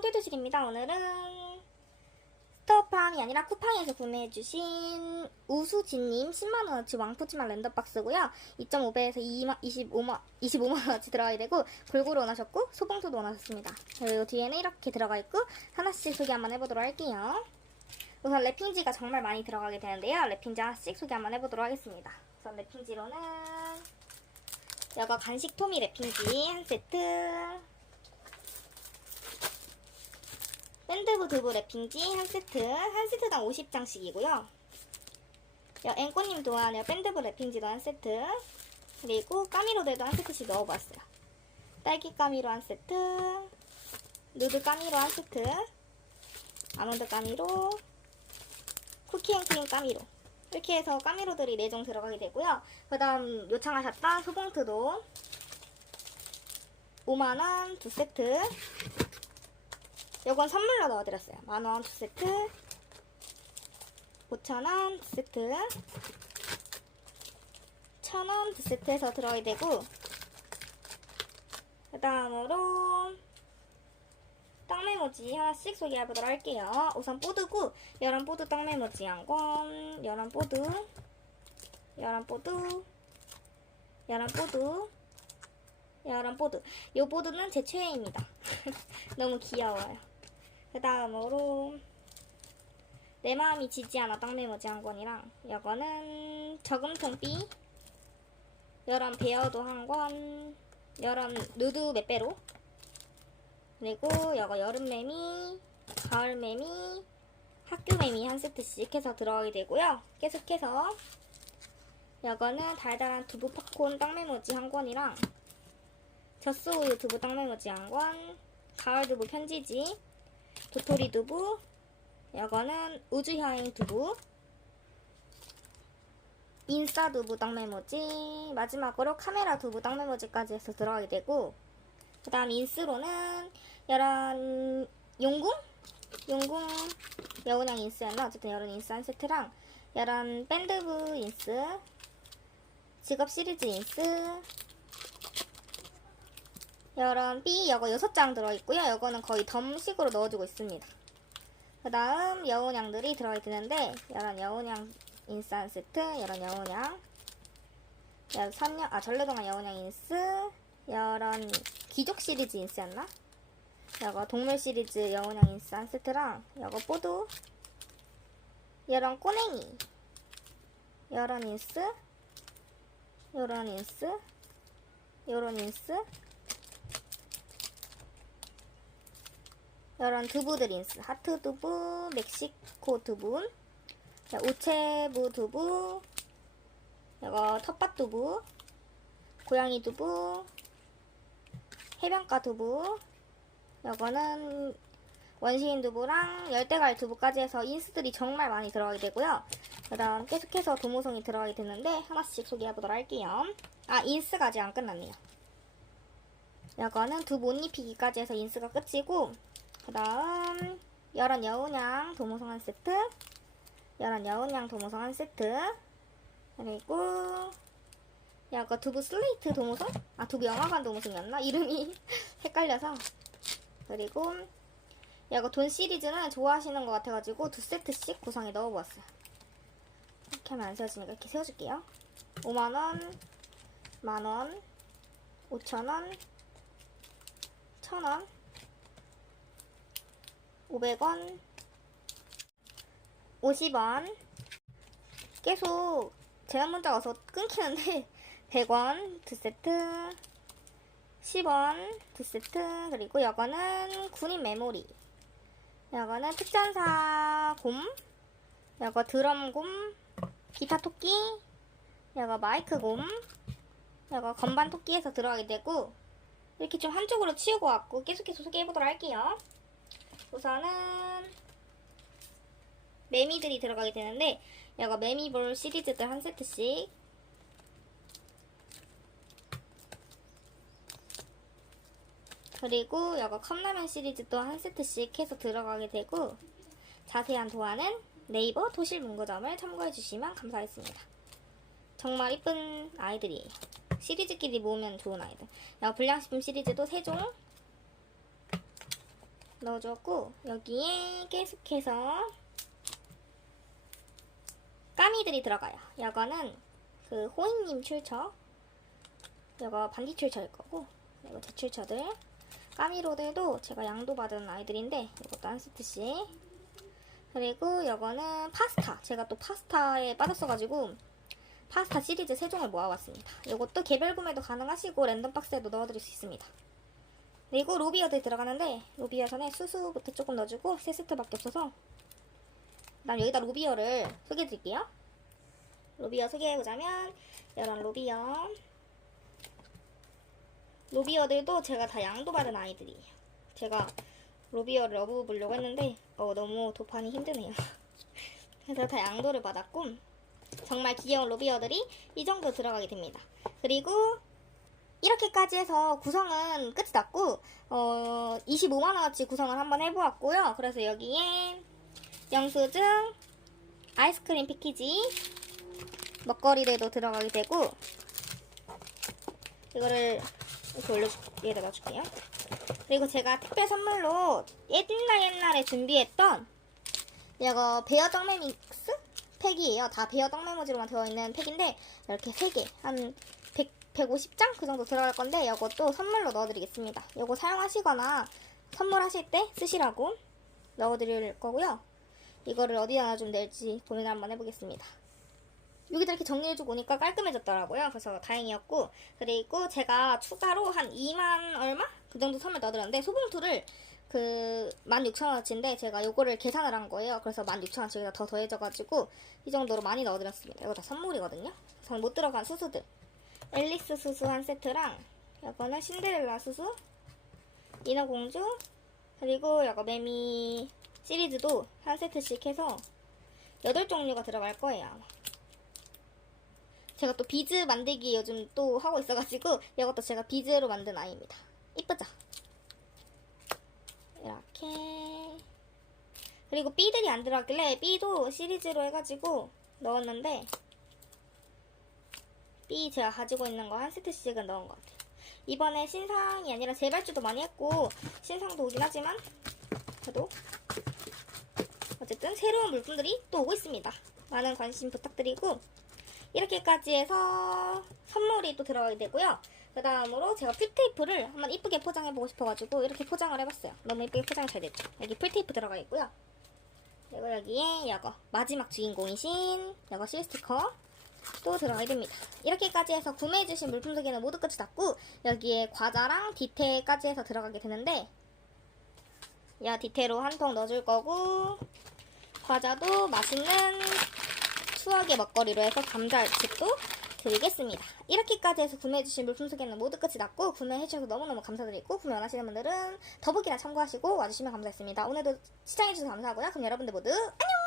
꽁듀드실입니다. 오늘은 스토어팜이 아니라 쿠팡에서 구매해주신 우수진님 10만원어치 왕푸치만 랜덤박스고요. 2.5배에서 25만, 25만원어치 들어가야 되고 골고루 원하셨고 소봉투도 원하셨습니다. 그리고 뒤에는 이렇게 들어가 있고 하나씩 소개 한번 해보도록 할게요. 우선 랩핑지가 정말 많이 들어가게 되는데요. 랩핑지 하나씩 소개 한번 해보도록 하겠습니다. 우선 랩핑지로는 여거 간식 토미 랩핑지 한 세트 샌드브 두부 랩핑지 한 세트. 한 세트당 50장씩이고요. 여 앵꼬님 또한 여 밴드브 랩핑지도 한 세트. 그리고 까미로들도 한 세트씩 넣어봤어요. 딸기 까미로 한 세트. 누드 까미로 한 세트. 아몬드 까미로. 쿠키 앤 크림 까미로. 이렇게 해서 까미로들이 4종 들어가게 되고요. 그 다음 요청하셨던 소봉트도 5만원 두 세트 요건 선물로 넣어드렸어요. 만원 두 세트, 5천원 두 세트, 천원 두 세트 해서 들어야 되고, 그 다음으로, 떡메모지 하나씩 소개해보도록 할게요. 우선 뽀드고, 열한 뽀드 떡메모지 한 권, 열한 뽀드, 열한 뽀드, 열한 뽀드, 열한 뽀드. 요 보드는 제 최애입니다. 너무 귀여워요. 그 다음으로 내 마음이 지지 않아 땅메모지 한 권이랑 이거는 저금통비 여름 베어도 한 권, 여름 누드 맷배로 그리고 이거 여름 매미, 가을 매미, 학교 매미 한 세트씩 해서 들어가게 되고요. 계속해서 이거는 달달한 두부 팝콘 땅메모지 한 권이랑 젖소우유 두부 땅메모지 한 권, 가을 두부 편지지, 도토리 두부, 이거는 우주여행 두부, 인싸 두부 땅메모지, 마지막으로 카메라 두부 땅메모지까지 해서 들어가게 되고, 그 다음 인스로는 여런 용궁? 용궁 여운양 인스였나? 어쨌든 여런 인스 한 세트랑 여런 밴드부 인스, 직업 시리즈 인스, 여런 B 여거 6장 들어있고요. 여거는 거의 덤식으로 넣어주고 있습니다. 그 다음 여운양들이 들어있는데 여런 여운양 인싼 세트, 여런 여운양. 3년, 아 전래동안 여운양 인스. 여런 귀족 시리즈 인스였나? 여거 동물 시리즈 여운양 인스 한 세트랑 여거 뽀두. 여런 꼬냉이. 여런 인스. 요런 인스. 요런 인스 이런 두부들 인스 하트 두부, 멕시코 두부, 자, 우체부 두부, 이거 텃밭 두부, 고양이 두부, 해변가 두부, 이거는 원시인 두부랑 열대과일 두부까지 해서 인스들이 정말 많이 들어가게 되고요. 그 다음 계속해서 도모송이 들어가게 되는데 하나씩 소개해보도록 할게요. 아 인스가 아직 안 끝났네요. 이거는 두부 옷 입히기까지 해서 인스가 끝이고 그 다음 열한 여운양 도모성 한 세트. 열한 여운양 도모성 한 세트. 그리고 약간 두부 슬레이트 도모성? 아 두부 영화관 도모성이었나? 이름이 헷갈려서. 그리고 약간 돈 시리즈는 좋아하시는 것 같아가지고 두 세트씩 구성에 넣어보았어요. 이렇게 하면 안 세워지니까 이렇게 세워줄게요. 5만원 만원 5천원 1000원 500원. 50원. 계속 제한 문자 와서 끊기는데 100원 두 세트. 10원 두 세트. 그리고 이거는 군인 메모리. 이거는 특전사 곰. 이거 드럼 곰. 기타 토끼. 이거 마이크 곰. 이거 건반 토끼에서 들어가게 되고 이렇게 좀 한쪽으로 치우고 왔고 계속해서 소개해보도록 할게요 우선은 매미들이 들어가게 되는데 이거 매미볼 시리즈들 한 세트씩 그리고 이거 컵라면 시리즈도 한 세트씩 해서 들어가게 되고 자세한 도안은 네이버 도실문고점을 참고해 주시면 감사하겠습니다. 정말 이쁜 아이들이에요. 시리즈끼리 모으면 좋은 아이들. 이거 불량식품 시리즈도 3종 넣어주었고 여기에 계속해서 까미들이 들어가요. 이거는 그 호잉님 출처 이거 반디 출처일 거고 이거 제 출처들 까미로들도 제가 양도 받은 아이들인데 이것도 한 세트씩 그리고 이거는 파스타 제가 또 파스타에 빠졌어가지고 파스타 시리즈 세 종을 모아왔습니다. 이것도 개별 구매도 가능하시고 랜덤 박스에도 넣어드릴 수 있습니다. 그리고 로비어들 들어가는데 로비어선에 수수부터 조금 넣어주고 세 세트밖에 없어서 그다음 여기다 로비어를 소개해드릴게요. 로비어 소개해보자면 이런 로비어 로비어들도 제가 다 양도 받은 아이들이에요. 제가 로비어를 업어보려고 했는데 어, 너무 도판이 힘드네요. 그래서 다 양도를 받았고 정말 귀여운 로비어들이 이 정도 들어가게 됩니다. 그리고 이렇게까지 해서 구성은 끝이 났고 어, 25만원어치 구성을 한번 해보았고요. 그래서 여기에 영수증, 아이스크림 패키지, 먹거리들도 들어가게 되고 이거를 이렇게 올려 여기다 넣어줄게요. 그리고 제가 특별 선물로 옛날 옛날에 준비했던 이거 베어 떡메 믹스 팩이에요. 다 베어 떡메 모지로만 되어 있는 팩인데 이렇게 3개 한 100, 150장 그 정도 들어갈 건데 이것도 선물로 넣어드리겠습니다. 이거 사용하시거나 선물하실 때 쓰시라고 넣어드릴 거고요. 이거를 어디다 놔주면 될지 고민을 한번 해보겠습니다. 여기다 이렇게 정리해주고 오니까 깔끔해졌더라고요. 그래서 다행이었고 그리고 제가 추가로 한 2만 얼마? 그 정도 선물 넣어드렸는데 소봉투를 그 16,000원어치인데 제가 요거를 계산을 한 거예요. 그래서 16,000원어치 여기다 더 더해져가지고 이 정도로 많이 넣어드렸습니다. 이거 다 선물이거든요. 저는 못 들어간 수수들 앨리스 수수 한 세트랑 이거는 신데렐라 수수 인어공주 그리고 이거 매미 시리즈도 한 세트씩 해서 8종류가 들어갈 거예요. 제가 또 비즈 만들기 요즘 또 하고 있어가지고 이것도 제가 비즈로 만든 아이입니다. 이쁘죠? 이렇게 그리고 B들이 안 들어갔길래 B도 시리즈로 해가지고 넣었는데 B 제가 가지고 있는 거 한 세트씩은 넣은 것 같아요. 이번에 신상이 아니라 재발주도 많이 했고 신상도 오긴 하지만 그래도 어쨌든 새로운 물품들이 또 오고 있습니다. 많은 관심 부탁드리고 이렇게까지 해서 선물이 또 들어가게 되고요. 그 다음으로 제가 풀테이프를 한번 이쁘게 포장해보고 싶어가지고 이렇게 포장을 해봤어요. 너무 이쁘게 포장 잘 됐죠? 여기 풀테이프 들어가 있고요. 그리고 여기에 이거 마지막 주인공이신 이거 실 스티커 또 들어가게 됩니다. 이렇게까지 해서 구매해주신 물품 두 개는 모두 끝이 났고 여기에 과자랑 디테일까지 해서 들어가게 되는데 야 디테로 한 통 넣어줄 거고 과자도 맛있는 추억의 먹거리로 해서 감자칩도 드리겠습니다. 이렇게까지 해서 구매해주신 물품 소개는 모두 끝이 났고 구매해주셔서 너무너무 감사드리고 구매 원하시는 분들은 더보기나 참고하시고 와주시면 감사했습니다. 오늘도 시청해주셔서 감사하고요. 그럼 여러분들 모두 안녕!